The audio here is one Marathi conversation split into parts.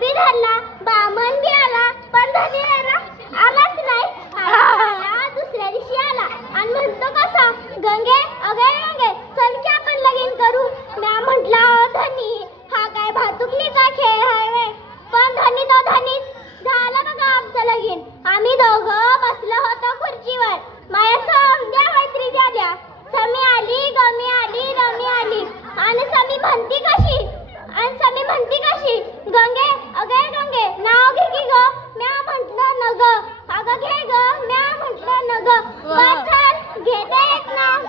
बी धरला, बामण बी आला, पण धनी आलाच नाही. दुसऱ्या दिवशी आला आणि म्हणतो कसा, गंगे अगे गंगे चल की आपण लगीन करू. म्या म्हटलं धनी हा काय भातुकलीचा खेळ आहे वे. पण धनी तो धनीच. झालं बघा आमचं लगीन. आम्ही दोघं बसलो होतो खुर्चीवर. माझ्या समध्या मैत्री झाल्या. समी आली, गमी आली, रमी आली. आणि समी म्हणती कशी, गंगे अगे गंगे नाव घे की ग. म्या म्हटलं न ग. अगं घे ग. म्या म्हटलं न ग. चल घेते एक नाव.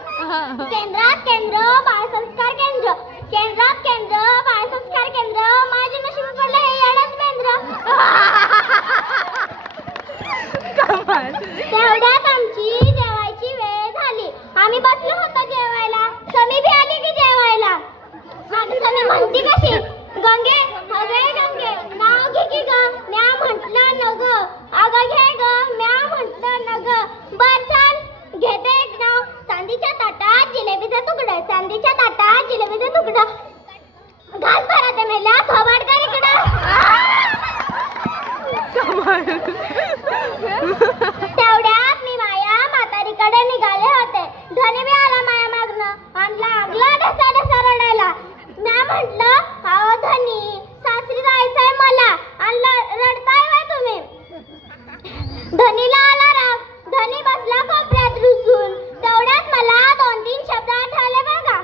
केंद्रात केंद्र बाळसंस्कार केंद्र. केंद्रात केंद्र बाळसंस्कार केंद्र. माझे नशीब पडलं हे येडच केंद्र. तेवढ्यात आमची जेवायची वेळ झाली. आम्ही बसलो होतो जेवायला. समी बी आली की जेवायला. समी म्हणती कशी, गंगे अगे गंगे नाव घे की ग. म्या म्हटलं न ग. अगं घे ग. म्या म्हटलं न ग. बर चल घेते एक नाव. चांदीच्या ताटात जिलेबीचं तुकडं. चांदीच्या ताटात जिलेबीचं तुकडं. घास भरा ते मेल्या थोबाड कर इकडं. तेवढ्यात मी माया म्हातारीकडे निघाले होते. धनी बी आला माया मागणं आणि लागला ढसा ढसा रडायला. म्या म्हटलं अहो धनी सासरी जायचंय मला आणि रडताय व्हय तुम्ही. धनीला आला राग. धनी बसला कोपऱ्यात रुसून. तेवढ्यात मला 2-3 शब्द आठवले बघा.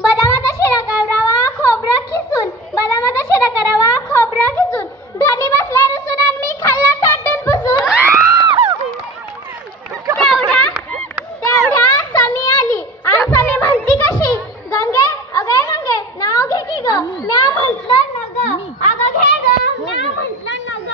बदामाचा शिरा करावा खोबरं खिसून. बदामाचा शिरा करावा खोबरं खिसून. धनी बसला रुसून आणि मी खाल्ला चाटून पुसून. तेवढ्या समी आली आणि समी म्हणती कशी, गंगे अगे गंगे नाव घे की ग. म्या